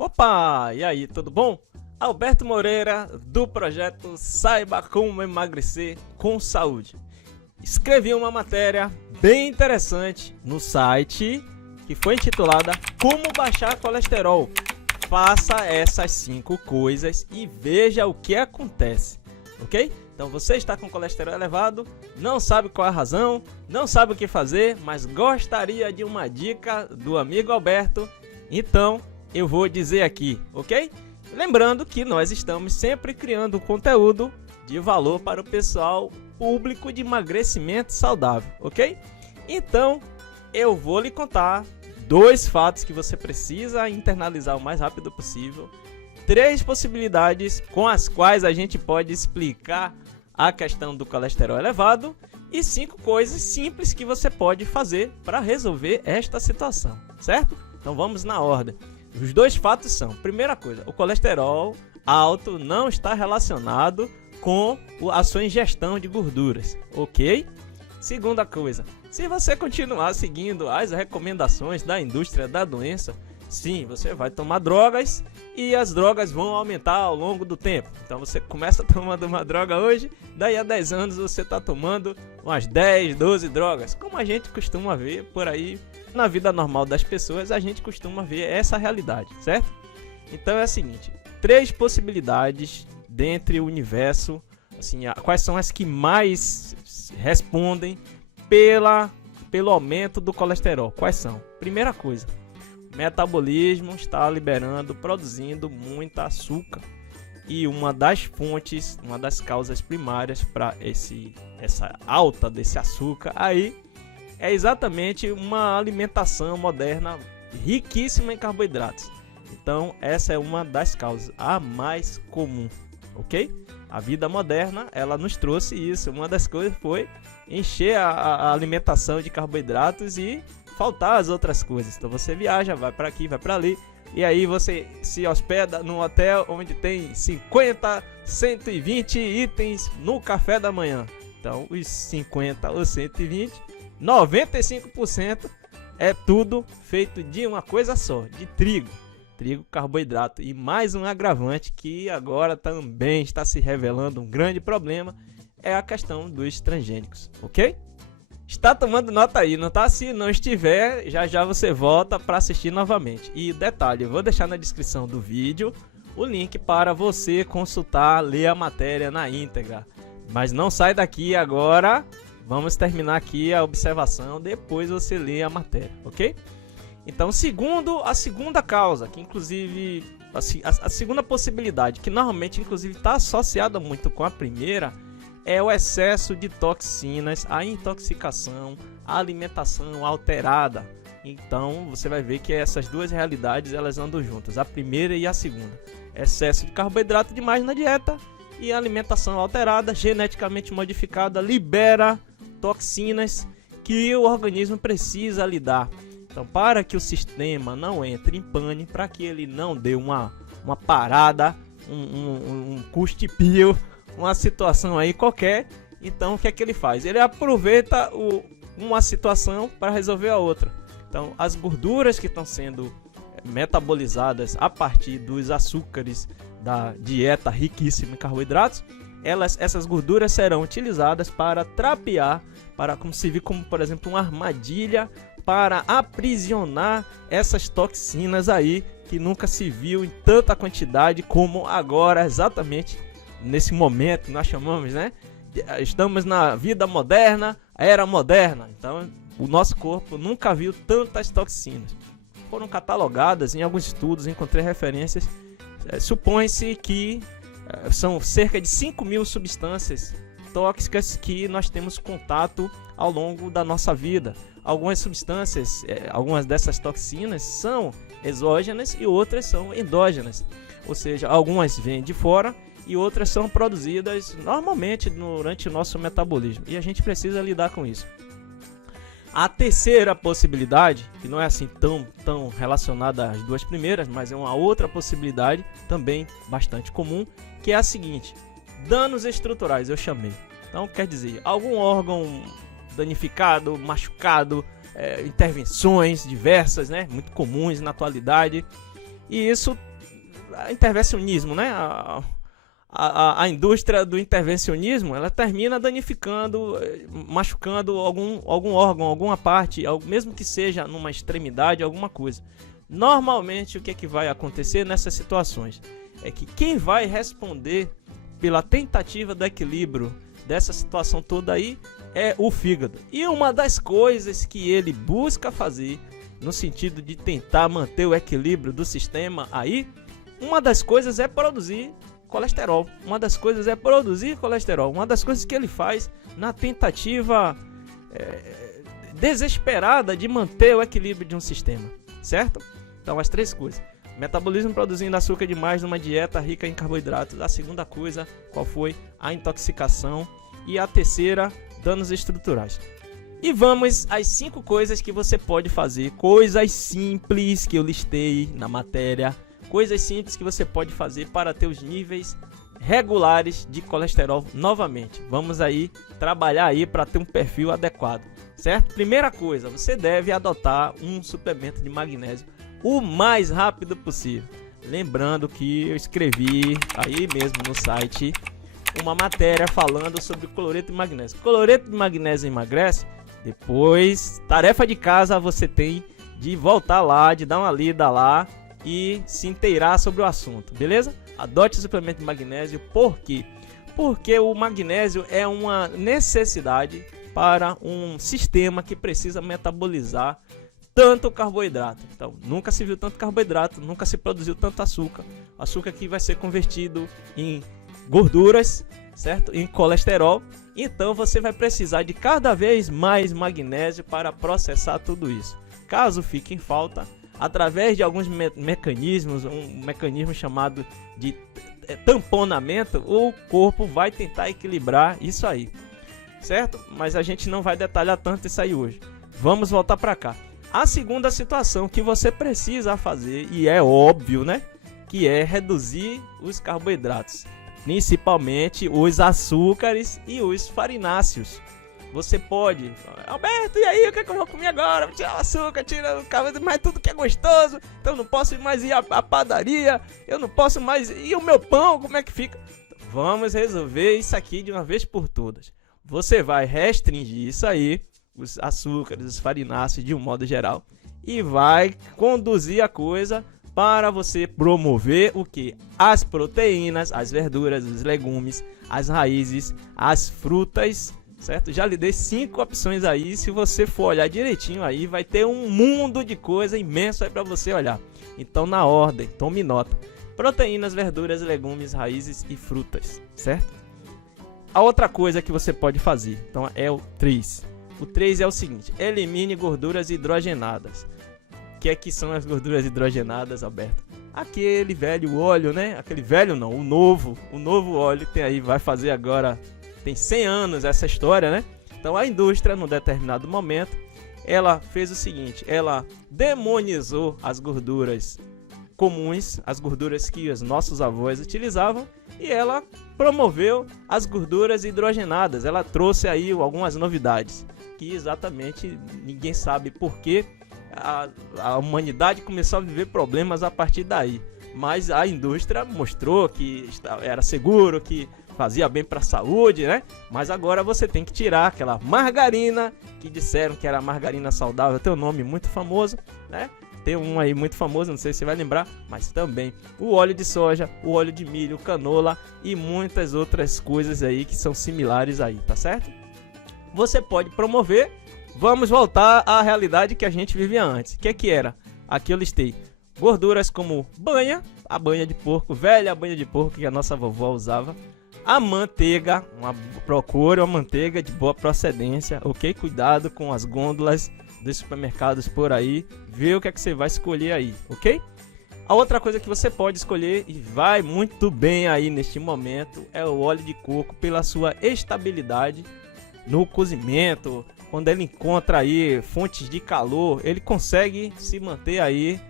Opa, e aí, tudo bom? Alberto Moreira, do projeto Saiba Como Emagrecer com Saúde. Escrevi uma matéria bem interessante no site que foi intitulada Como Baixar Colesterol. Faça essas 5 coisas e veja o que acontece, ok? Então você está com colesterol elevado, não sabe qual é a razão, não sabe o que fazer, mas gostaria de uma dica do amigo Alberto, então eu vou dizer aqui, ok? Lembrando que nós estamos sempre criando conteúdo de valor para o pessoal público de emagrecimento saudável, ok? Então eu vou lhe contar 2 fatos que você precisa internalizar o mais rápido possível, 3 possibilidades com as quais a gente pode explicar a questão do colesterol elevado e 5 coisas simples que você pode fazer para resolver esta situação, certo? Então vamos na ordem. Os 2 fatos são, primeira coisa, o colesterol alto não está relacionado com a sua ingestão de gorduras, ok? Segunda coisa, se você continuar seguindo as recomendações da indústria da doença, sim, você vai tomar drogas e as drogas vão aumentar ao longo do tempo. Então você começa tomando uma droga hoje, daí a 10 anos você está tomando umas 10, 12 drogas, como a gente costuma ver por aí na vida normal das pessoas, a gente costuma ver essa realidade, certo? Então é o seguinte, 3 possibilidades dentre o universo, assim, quais são as que mais respondem pelo aumento do colesterol? Quais são? Primeira coisa, o metabolismo está produzindo muita açúcar. E uma das fontes, uma das causas primárias para essa alta desse açúcar aí é exatamente uma alimentação moderna riquíssima em carboidratos. Então essa é uma das causas, a mais comum, ok? A vida moderna, ela nos trouxe isso. Uma das coisas foi encher a alimentação de carboidratos e faltar as outras coisas. Então você viaja, vai para aqui, vai para ali, e aí você se hospeda num hotel onde tem 50, 120 itens no café da manhã. Então os 50 ou 120, 95% é tudo feito de uma coisa só, de trigo. Trigo, carboidrato e mais um agravante que agora também está se revelando um grande problema é a questão dos transgênicos, ok? Está tomando nota aí, não tá? Se não estiver, já você volta para assistir novamente. E detalhe, eu vou deixar na descrição do vídeo o link para você consultar, ler a matéria na íntegra. Mas não sai daqui agora, vamos terminar aqui a observação, depois você lê a matéria, ok? Então, a segunda causa, que inclusive, a segunda possibilidade, que normalmente inclusive está associada muito com a primeira, é o excesso de toxinas, a intoxicação, a alimentação alterada. Então, você vai ver que essas 2 realidades, elas andam juntas, a primeira e a segunda. Excesso de carboidrato demais na dieta e a alimentação alterada, geneticamente modificada, libera toxinas que o organismo precisa lidar. Então, para que o sistema não entre em pane, para que ele não dê uma parada, um custe-pio, uma situação aí qualquer, então o que é que ele faz? Ele aproveita uma situação para resolver a outra. Então, as gorduras que estão sendo metabolizadas a partir dos açúcares da dieta riquíssima em carboidratos, essas gorduras serão utilizadas para trapear, para servir como, por exemplo, uma armadilha para aprisionar essas toxinas aí que nunca se viu em tanta quantidade como agora, exatamente nesse momento nós chamamos, né? Estamos na vida moderna, era moderna. Então o nosso corpo nunca viu tantas toxinas. Foram catalogadas em alguns estudos, encontrei referências. Supõe-se que são cerca de 5.000 substâncias tóxicas que nós temos contato ao longo da nossa vida. Algumas substâncias, algumas dessas toxinas são exógenas e outras são endógenas. Ou seja, algumas vêm de fora e outras são produzidas normalmente durante o nosso metabolismo. E a gente precisa lidar com isso. A terceira possibilidade, que não é assim tão relacionada às 2 primeiras, mas é uma outra possibilidade também bastante comum, que é a seguinte: danos estruturais, eu chamei. Então quer dizer, algum órgão danificado, machucado, intervenções diversas, né, muito comuns na atualidade, e isso intervencionismo, né? A indústria do intervencionismo, ela termina danificando, machucando algum órgão, alguma parte, mesmo que seja numa extremidade, alguma coisa. Normalmente, o que é que vai acontecer nessas situações? É que quem vai responder pela tentativa do equilíbrio dessa situação toda aí é o fígado. E uma das coisas que ele busca fazer, no sentido de tentar manter o equilíbrio do sistema aí, uma das coisas é produzir colesterol. Uma das coisas que ele faz na tentativa desesperada de manter o equilíbrio de um sistema, certo? Então, as três coisas: metabolismo produzindo açúcar demais numa dieta rica em carboidratos. A segunda coisa, qual foi? A intoxicação. E a terceira, danos estruturais. E vamos às 5 coisas que você pode fazer, coisas simples que eu listei na matéria, coisas simples que você pode fazer para ter os níveis regulares de colesterol novamente. Vamos aí trabalhar aí para ter um perfil adequado, certo? Primeira coisa, você deve adotar um suplemento de magnésio o mais rápido possível. Lembrando que eu escrevi aí mesmo no site uma matéria falando sobre cloreto de magnésio. Cloreto de magnésio emagrece. Depois, tarefa de casa você tem de voltar lá, de dar uma lida lá e se inteirar sobre o assunto, beleza? Adote o suplemento de magnésio. Por quê? Porque o magnésio é uma necessidade para um sistema que precisa metabolizar tanto carboidrato. Então, nunca se viu tanto carboidrato, nunca se produziu tanto açúcar. O açúcar que vai ser convertido em gorduras, certo? Em colesterol. Então você vai precisar de cada vez mais magnésio para processar tudo isso. Caso fique em falta, através de alguns mecanismos, um mecanismo chamado de tamponamento, o corpo vai tentar equilibrar isso aí, certo? Mas a gente não vai detalhar tanto isso aí hoje. Vamos voltar para cá. A segunda situação que você precisa fazer, e é óbvio, né? Que é reduzir os carboidratos, principalmente os açúcares e os farináceos. Você pode, Alberto, e aí, o que é que eu vou comer agora? Vou tirar o açúcar, tira o carboidrato, mas tudo que é gostoso, então eu não posso mais ir à padaria, eu não posso mais, e o meu pão, como é que fica? Vamos resolver isso aqui de uma vez por todas. Você vai restringir isso aí, os açúcares, os farináceos de um modo geral, e vai conduzir a coisa para você promover o que? As proteínas, as verduras, os legumes, as raízes, as frutas, certo? Já lhe dei 5 opções aí. Se você for olhar direitinho aí, vai ter um mundo de coisa imenso aí para você olhar. Então, na ordem, tome nota: proteínas, verduras, legumes, raízes e frutas, certo? A outra coisa que você pode fazer, então, é o 3. O 3 é o seguinte: elimine gorduras hidrogenadas. O que é que são as gorduras hidrogenadas, Alberto? Aquele velho óleo, né? Aquele velho não, o novo óleo que tem aí, vai fazer agora, tem 100 anos essa história, né? Então a indústria, num determinado momento, ela fez o seguinte: ela demonizou as gorduras comuns, as gorduras que os nossos avós utilizavam, e ela promoveu as gorduras hidrogenadas. Ela trouxe aí algumas novidades, que exatamente ninguém sabe por quê. A humanidade começou a viver problemas a partir daí, mas a indústria mostrou que era seguro, que fazia bem para a saúde, né? Mas agora você tem que tirar aquela margarina que disseram que era margarina saudável. Tem um nome muito famoso, né? Tem um aí muito famoso, não sei se você vai lembrar, mas também o óleo de soja, o óleo de milho, canola e muitas outras coisas aí que são similares aí, tá certo? Você pode promover. Vamos voltar à realidade que a gente vivia antes. O que era? Aqui eu listei gorduras como banha, a banha de porco, velha banha de porco que a nossa vovó usava. A manteiga, procure uma manteiga de boa procedência, ok? Cuidado com as gôndolas dos supermercados por aí, vê o que é que você vai escolher aí, ok? A outra coisa que você pode escolher e vai muito bem aí neste momento é o óleo de coco, pela sua estabilidade no cozimento. Quando ele encontra aí fontes de calor, ele consegue se manter aí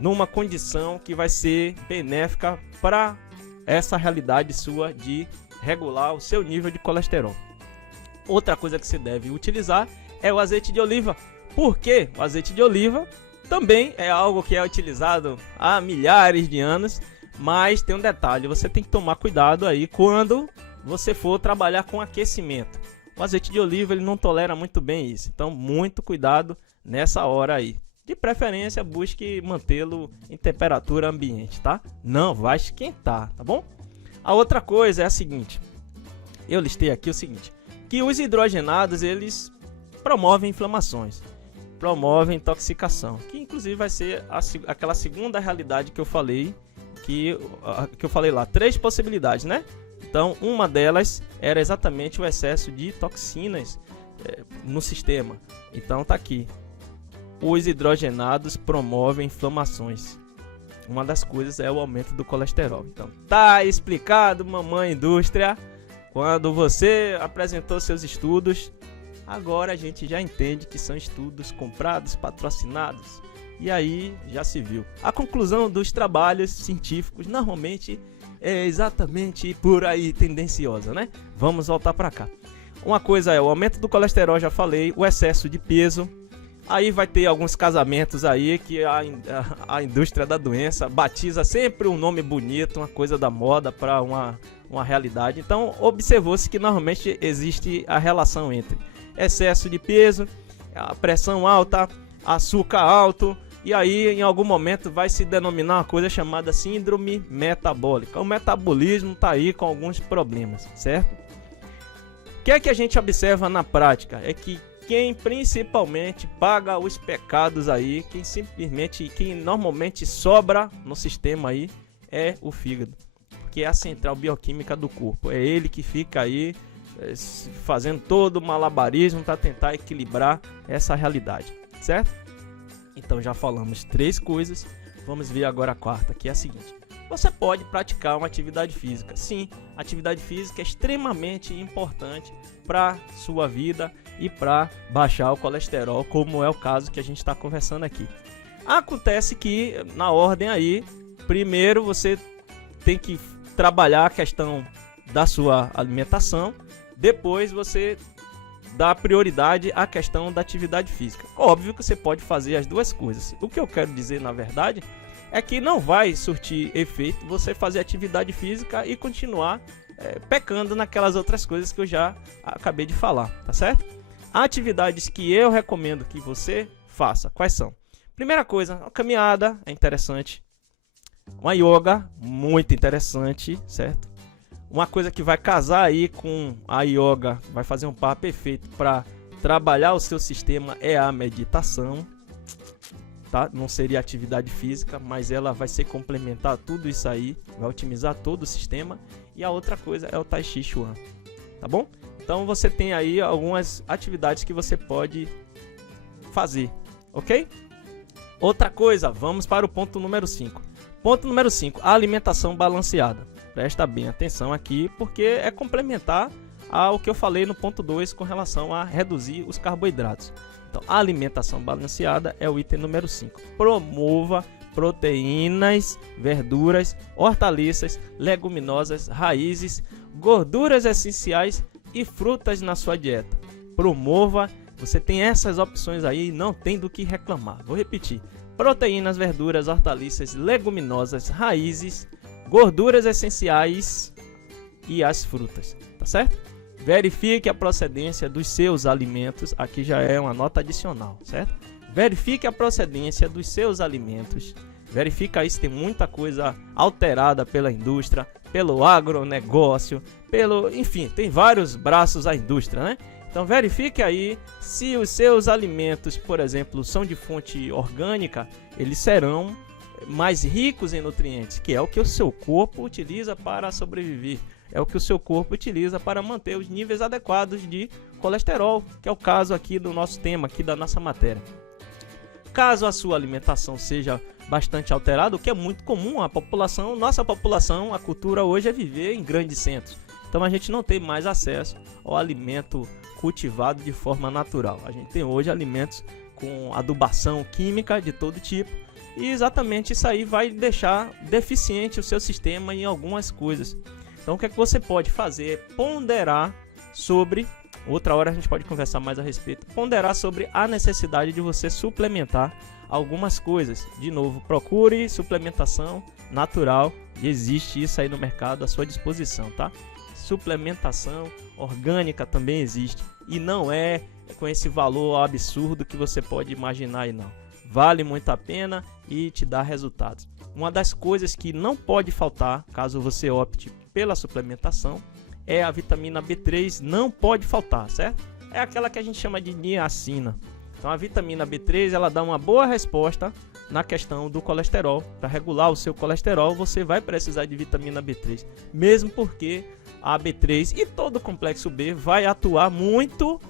numa condição que vai ser benéfica para essa realidade sua de regular o seu nível de colesterol. Outra coisa que você deve utilizar é o azeite de oliva. Por quê? O azeite de oliva também é algo que é utilizado há milhares de anos, Mas tem um detalhe, você tem que tomar cuidado aí quando você for trabalhar com aquecimento. O azeite de oliva ele não tolera muito bem isso, então muito cuidado nessa hora aí. De preferência, busque mantê-lo em temperatura ambiente, tá? Não vai esquentar, tá bom? A outra coisa é a seguinte, eu listei aqui o seguinte, que os hidrogenados eles promovem inflamações, promovem intoxicação, que inclusive vai ser aquela segunda realidade que eu falei, que eu falei lá, 3 possibilidades, né? Então, uma delas era exatamente o excesso de toxinas no sistema. Então, tá aqui. Os hidrogenados promovem inflamações. Uma das coisas é o aumento do colesterol. Então, tá explicado, mamãe indústria. Quando você apresentou seus estudos, agora a gente já entende que são estudos comprados, patrocinados. E aí já se viu. A conclusão dos trabalhos científicos normalmente é exatamente por aí, tendenciosa, né? Vamos voltar para cá. Uma coisa é o aumento do colesterol, já falei, o excesso de peso. Aí vai ter alguns casamentos aí que a indústria da doença batiza sempre um nome bonito, uma coisa da moda para uma realidade. Então observou-se que normalmente existe a relação entre excesso de peso, a pressão alta, açúcar alto. E aí, em algum momento, vai se denominar uma coisa chamada síndrome metabólica. O metabolismo está aí com alguns problemas, certo? O que é que a gente observa na prática? É que quem principalmente paga os pecados aí, quem normalmente sobra no sistema aí, é o fígado. Que é a central bioquímica do corpo. É ele que fica aí fazendo todo o malabarismo para tentar equilibrar essa realidade, certo? Então já falamos 3 coisas, vamos ver agora a quarta, que é a seguinte. Você pode praticar uma atividade física. Sim, atividade física é extremamente importante para sua vida e para baixar o colesterol, como é o caso que a gente está conversando aqui. Acontece que, na ordem aí, primeiro você tem que trabalhar a questão da sua alimentação, depois você dá prioridade à questão da atividade física. Óbvio que você pode fazer as duas coisas. O que eu quero dizer, na verdade, é que não vai surtir efeito você fazer atividade física e continuar pecando naquelas outras coisas que eu já acabei de falar, tá certo? Atividades que eu recomendo que você faça, quais são? Primeira coisa, uma caminhada é interessante. Uma yoga, muito interessante, certo? Uma coisa que vai casar aí com a yoga, vai fazer um par perfeito para trabalhar o seu sistema é a meditação, tá? Não seria atividade física, mas ela vai ser complementar tudo isso aí, vai otimizar todo o sistema. E a outra coisa é o Tai Chi Chuan, tá bom? Então você tem aí algumas atividades que você pode fazer, ok? Outra coisa, vamos para o ponto número 5. Ponto número 5, a alimentação balanceada. Presta bem atenção aqui, porque é complementar ao que eu falei no ponto 2 com relação a reduzir os carboidratos. Então, a alimentação balanceada é o item número 5. Promova proteínas, verduras, hortaliças, leguminosas, raízes, gorduras essenciais e frutas na sua dieta. Promova, você tem essas opções aí, não tem do que reclamar. Vou repetir. Proteínas, verduras, hortaliças, leguminosas, raízes, gorduras essenciais e as frutas, tá certo? Verifique a procedência dos seus alimentos, aqui já é uma nota adicional, certo? Verifique a procedência dos seus alimentos, verifica aí se tem muita coisa alterada pela indústria, pelo agronegócio, enfim, tem vários braços à indústria, né? Então verifique aí se os seus alimentos, por exemplo, são de fonte orgânica, eles serão mais ricos em nutrientes, que é o que o seu corpo utiliza para sobreviver, é o que o seu corpo utiliza para manter os níveis adequados de colesterol, que é o caso aqui do nosso tema, aqui da nossa matéria. Caso a sua alimentação seja bastante alterada, o que é muito comum, nossa população, a cultura hoje é viver em grandes centros, então a gente não tem mais acesso ao alimento cultivado de forma natural. A gente tem hoje alimentos com adubação química de todo tipo, e exatamente isso aí vai deixar deficiente o seu sistema em algumas coisas. Então o que é que você pode fazer? Ponderar sobre, outra hora a gente pode conversar mais a respeito, ponderar sobre a necessidade de você suplementar algumas coisas. De novo, procure suplementação natural E existe isso aí no mercado à sua disposição, tá? Suplementação orgânica também existe. E não é com esse valor absurdo que você pode imaginar aí, não. Vale muito a pena e te dá resultados. Uma das coisas que não pode faltar, caso você opte pela suplementação, é a vitamina B3, não pode faltar, certo? É aquela que a gente chama de niacina. Então a vitamina B3, ela dá uma boa resposta na questão do colesterol. Para regular o seu colesterol, você vai precisar de vitamina B3, mesmo porque a B3 e todo o complexo B vai atuar muito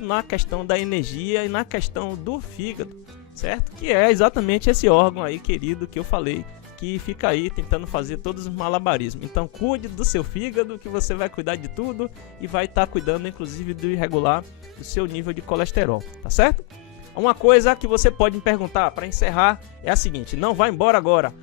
na questão da energia e na questão do fígado, certo? Que é exatamente esse órgão aí, querido, que eu falei, que fica aí tentando fazer todos os malabarismos. Então cuide do seu fígado, que você vai cuidar de tudo e vai estar cuidando inclusive de regular o seu nível de colesterol, tá certo? Uma coisa que você pode me perguntar para encerrar é a seguinte: não vai embora agora.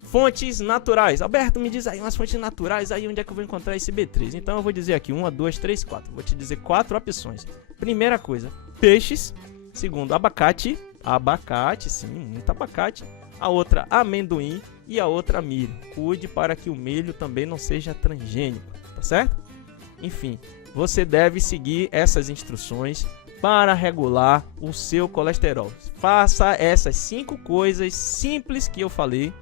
Fontes naturais. Alberto, me diz aí umas fontes naturais, aí onde é que eu vou encontrar esse B3? Então eu vou dizer aqui 1, 2, 3, 4. Vou te dizer 4 opções. Primeira coisa, peixes. Segundo, abacate. Abacate, sim, muito abacate. A outra, amendoim. E a outra, milho. Cuide para que o milho também não seja transgênico, tá certo? Enfim, você deve seguir essas instruções para regular o seu colesterol. Faça essas 5 coisas simples que eu falei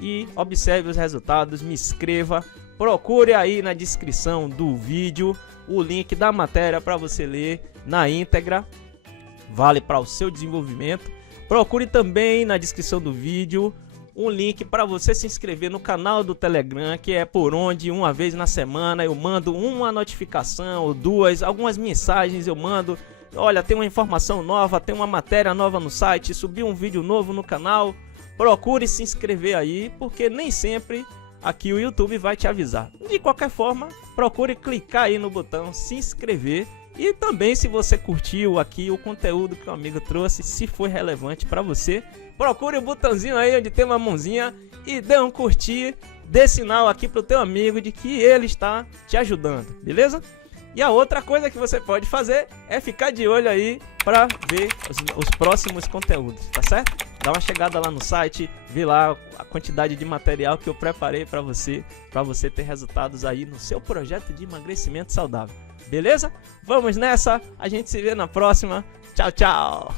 e observe os resultados. Me inscreva, procure aí na descrição do vídeo o link da matéria para você ler na íntegra, vale para o seu desenvolvimento. Procure também na descrição do vídeo um link para você se inscrever no canal do Telegram, que é por onde uma vez na semana eu mando uma notificação ou duas, algumas mensagens eu mando. Olha, tem uma informação nova, tem uma matéria nova no site, subiu um vídeo novo no canal. Procure se inscrever aí, porque nem sempre aqui o YouTube vai te avisar. De qualquer forma, procure clicar aí no botão se inscrever. E também, se você curtiu aqui o conteúdo que o amigo trouxe, se foi relevante para você, procure o botãozinho aí onde tem uma mãozinha e dê um curtir, dê sinal aqui pro teu amigo de que ele está te ajudando, beleza? E a outra coisa que você pode fazer é ficar de olho aí para ver os próximos conteúdos, tá certo? Dá uma chegada lá no site, vê lá a quantidade de material que eu preparei para você ter resultados aí no seu projeto de emagrecimento saudável. Beleza? Vamos nessa, a gente se vê na próxima. Tchau, tchau!